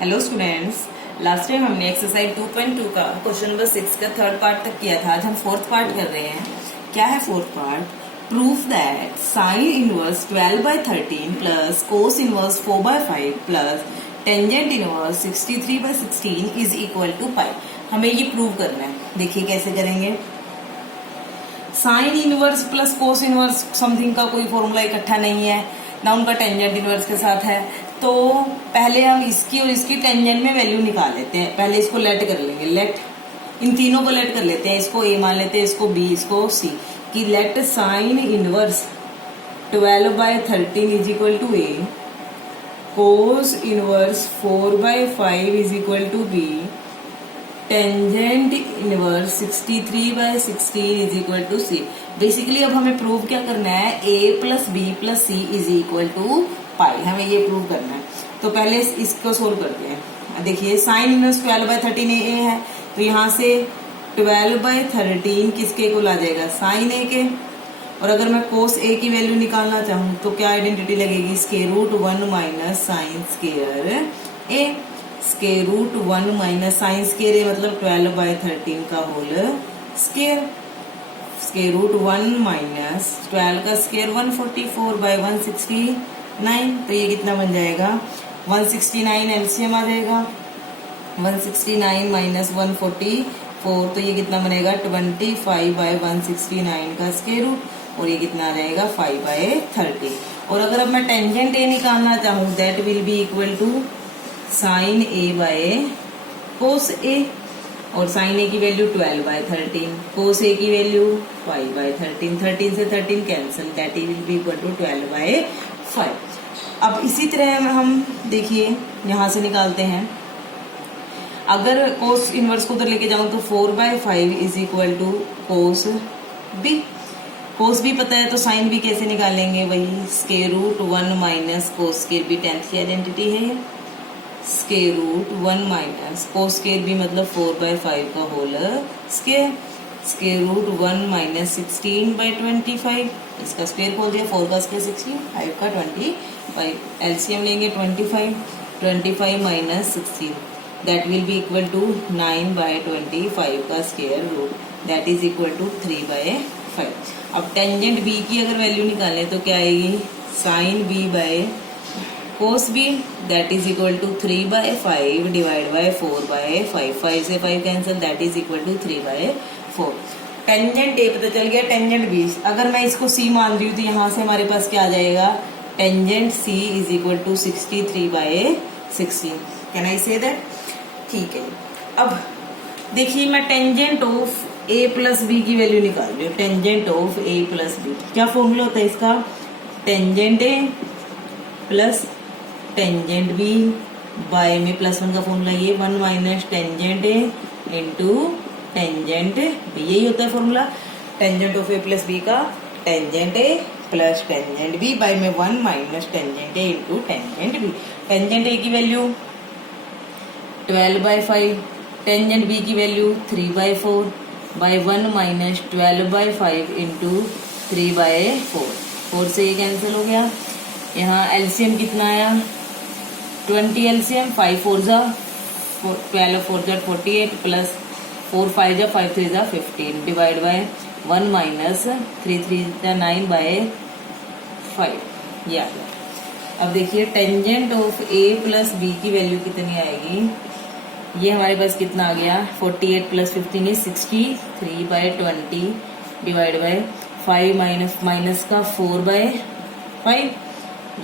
Hello students, last time हमने exercise 2.2 का question number 6 का थर्ड पार्ट तक किया था। आज हम फोर्थ पार्ट कर रहे हैं। क्या है fourth part? Prove that sine inverse 12/13 plus cos inverse 4/5 plus tangent inverse 63/16 is equal to pi. हमें ये प्रूव करना है। देखिए कैसे करेंगे। Sine inverse plus cos inverse something का कोई फॉर्मूला इकट्ठा नहीं है ना, उनका टेंजेंट इनवर्स के साथ है। तो पहले हम इसकी और इसकी टेंजेंट में वैल्यू निकाल लेते हैं। पहले इसको लेट कर लेंगे। लेट इन तीनों को लेट कर लेते हैं। इसको ए मान लेते हैं, इसको बी, इसको सी। कि let sine inverse 12/13 is equal to A, cos inverse 4/5 is equal to B, tangent inverse 63/16 is equal to C. Basically अब हमें प्रूव क्या करना है? A plus B plus C is equal to pi. हमें ये prove करना है। तो पहले इसको सोल्व करते हैं। देखिए साइन इनवर्स 12/13 ए है, तो यहाँ से 12/13 किसके को ला जाएगा? साइन ए के। और अगर मैं कोस ए की वैल्यू निकालना चाहूँ तो क्या आइडेंटिटी लगेगी? Square root 1 minus sine square A. Square root 1 minus sine square A मतलब 12/13 का whole square. Square root 1 minus 12 का स्क्वायर 144/169। तो ये कितना बन जाएगा? 169 एलसीएम आ जाएगा। 169 माइनस 144, तो ये कितना बनेगा? 25/169 का स्क्वायर रूट। और ये कितना आ जाएगा? 5/30। और अगर अब मैं टेंजेंट ए निकालना चाहूँ, that will be equal to sine A by cos A. और साइन ए की वैल्यू 12/13, कोस ए की वैल्यू 5/13। 13 से 13 cancel, that will be equal to 12/5। अब इसी तरह हम देखिए यहां से निकालते हैं। अगर कोस इनवर्स को उधर लेके जाऊं तो 4/5 is equal to cos B. Cos B पता है तो साइन बी कैसे निकालेंगे? वही square root 1 minus cos square B, 10th की आइडेंटिटी है। Square root 1 minus cos square B मतलब 4/5 का whole square. Square root 1 minus 16/25, इसका स्क्वायर खोल दिया। 4 का स्क्वायर 16, 5 का 25। एलसीएम लेंगे 25 minus 16, that will be equal to 9/25 का square root, that is equal to 3/5। अब टेंजेंट बी की अगर वैल्यू निकालें तो क्या आएगी? Sine B by cos B, that is equal to 3/5 divide by 4/5। 5 से 5 cancel, that is equal to 3/4। Tangent A पता चल गया, टेंजेंट बी। अगर मैं इसको सी मान रही हूँ तो यहाँ से हमारे पास क्या आ जाएगा? Tangent C is equal to 63/16। Can I say that? ठीक है। अब देखिए मैं tangent of A plus B की वैल्यू निकाल रही हूँ। Tangent of A plus B क्या फॉर्मूला होता है इसका? Tangent A plus tangent B by में +1 का फॉर्मूला ये 1 minus tangent A into tangent B, यही होता है formula. Tangent of A plus B का tangent A plus tangent B by में 1 minus tangent A into tangent B. Tangent A की value 12/5, tangent B की वैल्यू 3/4 बाय 1 माइनस 12/5 इंटू 3/4। 4 से ये cancel हो गया। यहाँ एलसीएम कितना आया? 20 एलसीएम। 5 4 जा 12, 4 जा 48 प्लस 4 5 जा 5 3 जा 15 डिवाइड बाय 1 माइनस 3 3 जा 9/5। ये आ गया। अब देखिए tangent of A plus B की वैल्यू कितनी आएगी? ये हमारे पास कितना आ गया? 48 plus 15 is 63/20 divide by 5 minus का 4/5,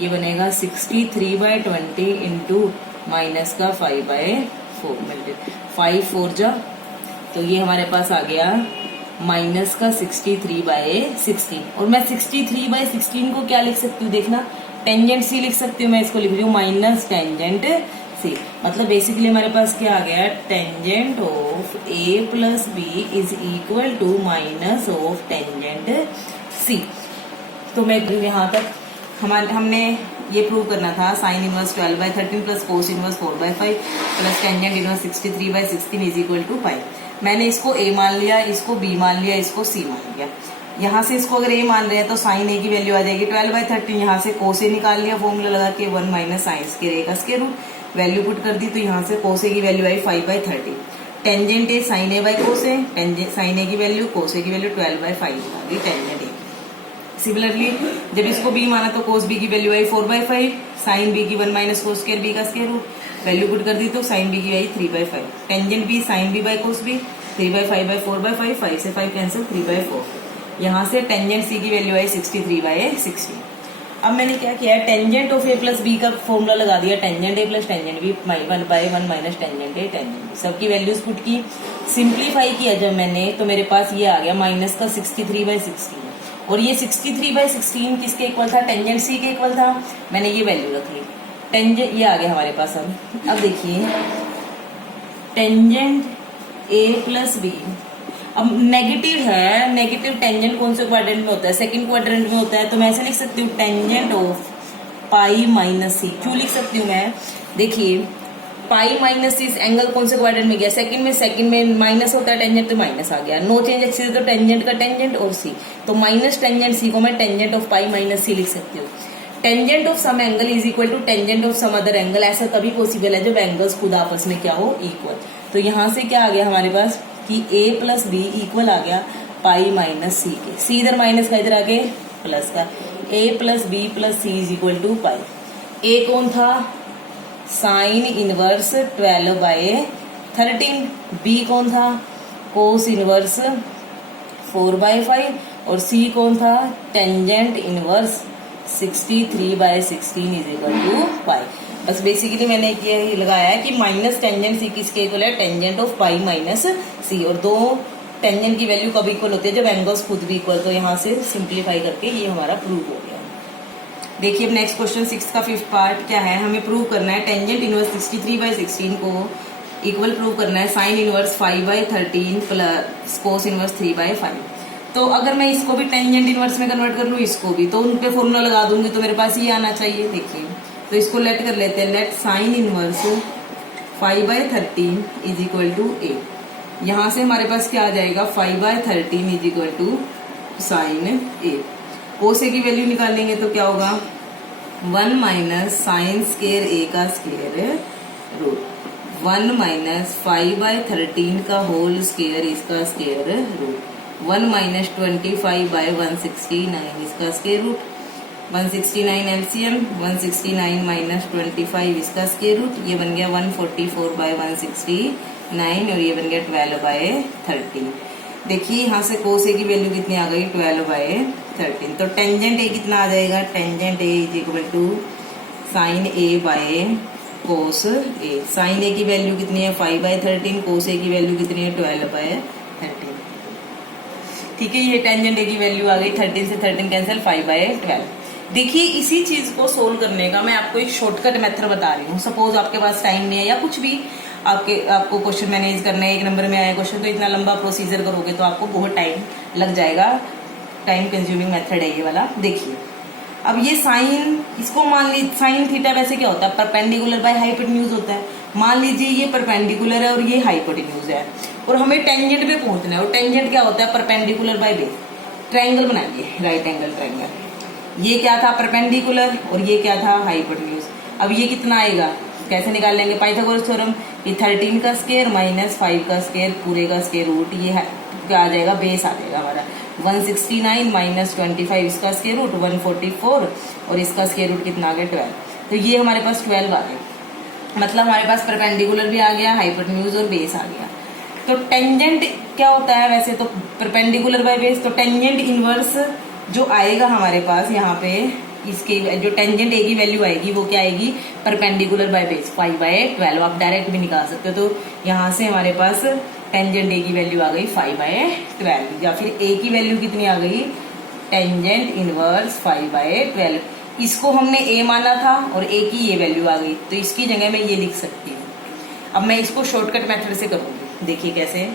ये बनेगा 63/20 इंटू माइनस का 5/4 मिलते 5 4 जा, तो ये हमारे पास आ गया माइनस का 63/16। और मैं 63/16 को क्या लिख सकती हूँ? देखना, टेंजेंट सी लिख सकती हूँ। मैं इसको लिख रही हूँ माइनस टेंजेंट सी। मतलब बेसिकली हमारे पास क्या आ गया? Tangent of A plus B is equal to minus of tangent C. तो मैं यहाँ तक हमने ये प्रूव करना था। Sine inverse 12/13 plus cos inverse 4/5 plus tangent inverse 63/16 is equal to 5। मैंने इसको ए मान लिया, इसको बी मान लिया, इसको सी मान लिया। यहाँ से इसको अगर ए मान रहे हैं तो साइन ए की वैल्यू आ जाएगी 12/13। यहाँ से कोस ए निकाल लिया फॉर्मूला लगा के 1 माइनस साइन स्क्वायर ए का स्क्वायर रूट। वैल्यू पुट कर दी, तो यहाँ से कोस ए की वैल्यू आई 5/30। Tangent A sine A by cos A, sine A की वैल्यू कोस ए की वैल्यू 12/5 आ गई टेंजेंट ए। सिमिलरली जब इसको बी माना तो कोस बी की वैल्यू आई 4/5, साइन बी की 1 माइनस कोस स्क्वायर बी का स्क्वायर रूट, वैल्यू पुट कर दी तो साइन बी की आई 3/5। Tangent B sine B by cos B 3/5/4/5, 5 से 5 कैंसिल 3/4। यहाँ से टेंजेंट सी की वैल्यू आई 63/60। अब मैंने क्या किया, tangent of A plus B का फॉर्मूला लगा दिया, tangent A plus tangent B 1/1 minus tangent A tangent B, सबकी वैल्यूज पुट की। सिंप्लीफाई किया जब मैंने तो मेरे पास ये आ गया माइनस का 63/16, और ये 63/16 किसके इक्वल था, टेंजेंट सी के इक्वल था। मैंने ये वैल्यू रख ली, टेंजेंट ये आ गया हमारे पास। अब देखिए टेंजेंट ए प्लस बी, अब नेगेटिव है, नेगेटिव टेंजेंट कौन से क्वाड्रेंट में होता है, सेकंड क्वाड्रेंट में होता है, तो मैं ऐसे लिख सकती हूँ टेंजेंट ऑफ पाई माइनस सी। क्यों लिख सकती हूँ मैं, देखिए पाई माइनस सी एंगल कौन से क्वाड्रेंट में गया, सेकंड में माइनस होता है टेंजेंट तो माइनस आ गया, नो चेंज एक्सिस तो टेंजेंट का टेंजेंट और सी, तो माइनस टेंजेंट सी को मैं tangent of pi minus C लिख सकती हूँ। Tangent of some angle is equal to tangent of some other angle, ऐसा तभी पॉसिबल है जब एंगल्स खुद आपस में क्या हो, इक्वल। तो यहाँ से क्या आ गया हमारे पास कि a प्लस बी इक्वल आ गया पाई माइनस सी के, सी इधर माइनस का इधर आगे प्लस का, a plus B plus C is equal to pi. a कौन था, साइन इनवर्स 12/13, b कौन था, कोस इनवर्स 4/5, और c कौन था, tangent inverse 63/16 is equal to pi. बस बेसिकली मैंने ये लगाया है कि माइनस टेंजेंट सी किसके इक्वल है, टेंजेंट ऑफ पाई माइनस सी, और दो टेंजेंट की वैल्यू कब इक्वल होती है, जब एंगल्स खुद भी इक्वल। तो यहाँ से सिंप्लीफाई करके ये हमारा प्रूव हो गया। देखिए अब नेक्स्ट क्वेश्चन 6 का 5th पार्ट क्या है, हमें प्रूव करना है टेंजेंट इनवर्स 63/16 को इक्वल प्रूव करना है sign inverse 5/13 plus cos inverse 3/5। तो अगर मैं इसको भी टेंजेंट इनवर्स में कन्वर्ट कर लूँ, इसको भी, तो उन पे फॉर्मूला लगा दूंगी तो मेरे पास ये आना चाहिए। देखिए तो इसको लेट कर लेते हैं, let sine inverse 5/13 is equal to A. यहाँ से हमारे पास क्या आ जाएगा, 5/13 is equal to sine A. Cos A की वैल्यू निकालेंगे तो क्या होगा, 1 माइनस साइन स्केयर ए का स्केयर रूट, 1 माइनस 5/13 का होल स्केयर इसका स्केयर रूट, 1 माइनस 25/169 इसका स्केयर रूट, 169 एलसीएम, 169 माइनस 25 इसका स्क्वायर रूट, ये बन गया 144/169, और ये बन गया 12/13। देखिए यहाँ से कोस ए की वैल्यू कितनी आ गई, 12/13। तो टेंजेंट ए कितना आ जाएगा, tangent A is equal to sine A by cos A. Sine A की वैल्यू कितनी है, 5/13, कोस ए की वैल्यू कितनी है, 12/13। ठीक है, ये टेंजेंट ए की वैल्यू आ गई, 13 से 13 कैंसिल, 5/12। देखिए इसी चीज को सोल्व करने का मैं आपको एक शॉर्टकट मेथड बता रही हूँ। सपोज आपके पास टाइम नहीं है या कुछ भी, आपको क्वेश्चन मैनेज करना है, 1 नंबर में आया क्वेश्चन, तो इतना लंबा प्रोसीजर करोगे तो आपको बहुत टाइम लग जाएगा, टाइम कंज्यूमिंग मेथड है ये वाला। देखिए अब ये साइन, इसको मान लीजिए साइन थीटा वैसे क्या होता है, परपेंडिकुलर बाय हाइपोटेन्यूज होता है। मान लीजिए ये परपेंडिकुलर है और ये हाइपोटेन्यूज है, और हमें टेंजेंट पे पहुंचना है, और टेंजेंट क्या होता है, परपेंडिकुलर बाय बेस। ट्रायंगल बनाइए, राइट एंगल ट्रायंगल, ये क्या था, परपेंडिकुलर, और ये क्या था, हाइपोटेन्यूज। अब ये कितना आएगा, कैसे निकाल लेंगे, पाइथागोरस थ्योरम, ये 13 का स्क्वायर माइनस 5 का स्क्वायर पूरे का स्क्वायर रूट, ये क्या आ जाएगा, बेस आ जाएगा हमारा 169 माइनस 25 इसका स्क्वायर रूट 144, और इसका स्क्वायर रूट कितना आ गया, 12। तो ये हमारे पास 12 आ गया, मतलब हमारे पास परपेंडिकुलर भी आ गया, हाइपोटेन्यूज और बेस आ गया। तो टेंजेंट क्या होता है वैसे तो, परपेंडिकुलर बाय बेस। तो टेंजेंट इनवर्स जो आएगा हमारे पास यहाँ पे, इसके जो टेंजेंट ए की वैल्यू आएगी वो क्या आएगी, परपेंडिकुलर बाय बेस 5/12। आप डायरेक्ट भी निकाल सकते हो। तो यहाँ से हमारे पास टेंजेंट ए की वैल्यू आ गई 5/12, या फिर ए की वैल्यू कितनी आ गई, टेंजेंट इनवर्स 5/12। इसको हमने ए माना था और ए की ये वैल्यू आ गई, तो इसकी जगह मैं ये लिख सकती हूँ। अब मैं इसको शॉर्टकट मेथड से करूंगी। देखिए कैसे,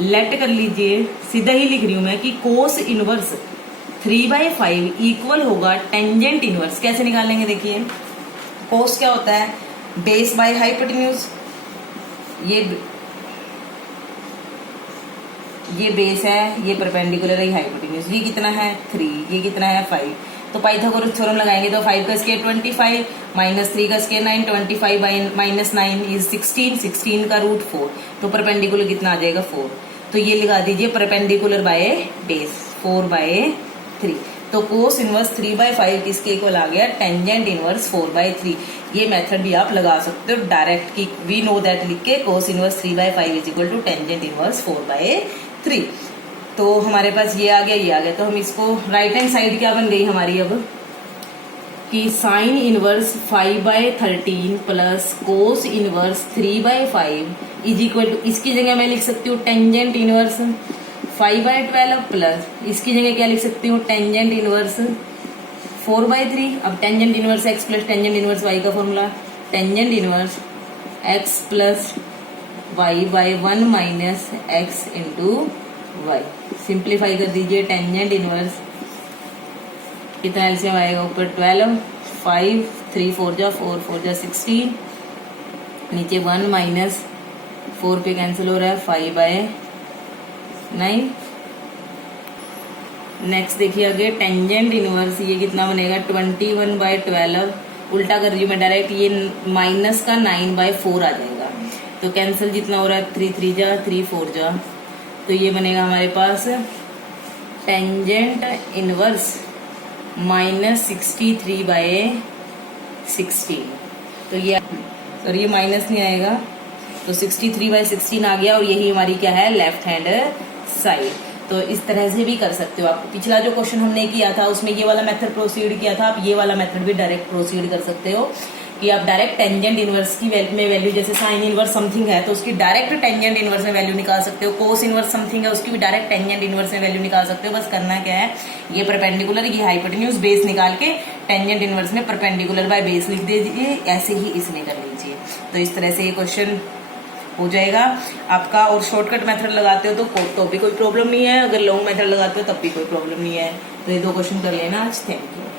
लेट कर लीजिए, सीधा ही लिख रही हूं मैं कि कोस इनवर्स 3/5 इक्वल होगा टेंजेंट इनवर्स। कैसे निकालेंगे, देखिए कोस क्या होता है, बेस बाय हाइपोटेन्यूज। ये बेस है, ये परपेंडिकुलर है, हाइपोटेन्यूज। ये कितना है 3, ये कितना है 5। तो पाइथागोरस थ्योरम लगाएंगे तो 5 का स्क्वायर 25 माइनस 3 का स्क्वायर 9, 25 माइनस 9 इज 16, 16 का रूट 4, तो परपेंडिकुलर कितना आ जाएगा 4। तो ये लगा दीजिए परपेंडिकुलर बाय बेस 4/3। तो कोस इनवर्स 3/5 किसके इक्वल आ गया, टेंजेंट इनवर्स 4/3। ये मेथड भी आप लगा सकते हो डायरेक्ट की वी नो दैट लिख के cos inverse 3/5 is equal to tangent inverse 4/3। तो हमारे पास ये आ गया, ये आ गया। तो हम इसको राइट हैंड साइड क्या बन गई हमारी अब कि sine inverse 5/13 plus cos inverse 3/5 is equal to, इसकी जगह मैं लिख सकती हूँ टेंजेंट इनवर्स 5/12 प्लस इसकी जगह क्या लिख सकती हूँ टेंजेंट इनवर्स 4/3। अब tangent inverse x plus tangent inverse y का formula, tangent inverse x plus y by 1 minus x into y। Simplify कर दीजिए, टेंजेंट इनवर्स कितना एलसीएम आएगा ऊपर 12, 5 3 4 जा 4 4 जा 16, नीचे 1 माइनस 4 पे कैंसिल हो रहा है 5/9। नेक्स्ट देखिए आगे टेंजेंट इनवर्स ये कितना बनेगा 21/12, उल्टा कर रही हूँ मैं डायरेक्ट, ये माइनस का 9/4 आ जाएगा। तो कैंसिल जितना हो रहा है 3 3 जा 3 4 जा, तो ये बनेगा हमारे पास टेंजेंट इनवर्स माइनस 63/16। तो ये माइनस नहीं आएगा, तो 63/16 आ गया और यही हमारी क्या है लेफ्ट हैंड साइड। तो इस तरह से भी कर सकते हो आप। पिछला जो क्वेश्चन हमने किया था उसमें ये वाला मेथड प्रोसीड किया था, आप ये वाला मेथड भी डायरेक्ट प्रोसीड कर सकते हो कि आप डायरेक्ट टेंजेंट इनवर्स की में वैल्यू, जैसे साइन इनवर्स समथिंग है तो उसकी डायरेक्ट टेंजेंट इनवर्स में वैल्यू निकाल सकते हो, कोस इनवर्स समथिंग है उसकी भी डायरेक्ट टेंजेंट इनवर्स में वैल्यू निकाल सकते हो। बस करना क्या है, ये परपेंडिकुलर ये हाइपोटेन्यूज बेस निकाल के टेंजेंट इनवर्स में परपेंडिकुलर बाय बेस लिख दीजिए, ऐसे ही इसमें कर लीजिए। तो इस तरह से ये क्वेश्चन हो जाएगा आपका। और शॉर्टकट मेथड लगाते हो तो भी कोई प्रॉब्लम नहीं है, अगर लॉन्ग मेथड लगाते हो तब भी कोई प्रॉब्लम नहीं है। तो ये 2 क्वेश्चन कर लेना आज। Thank you.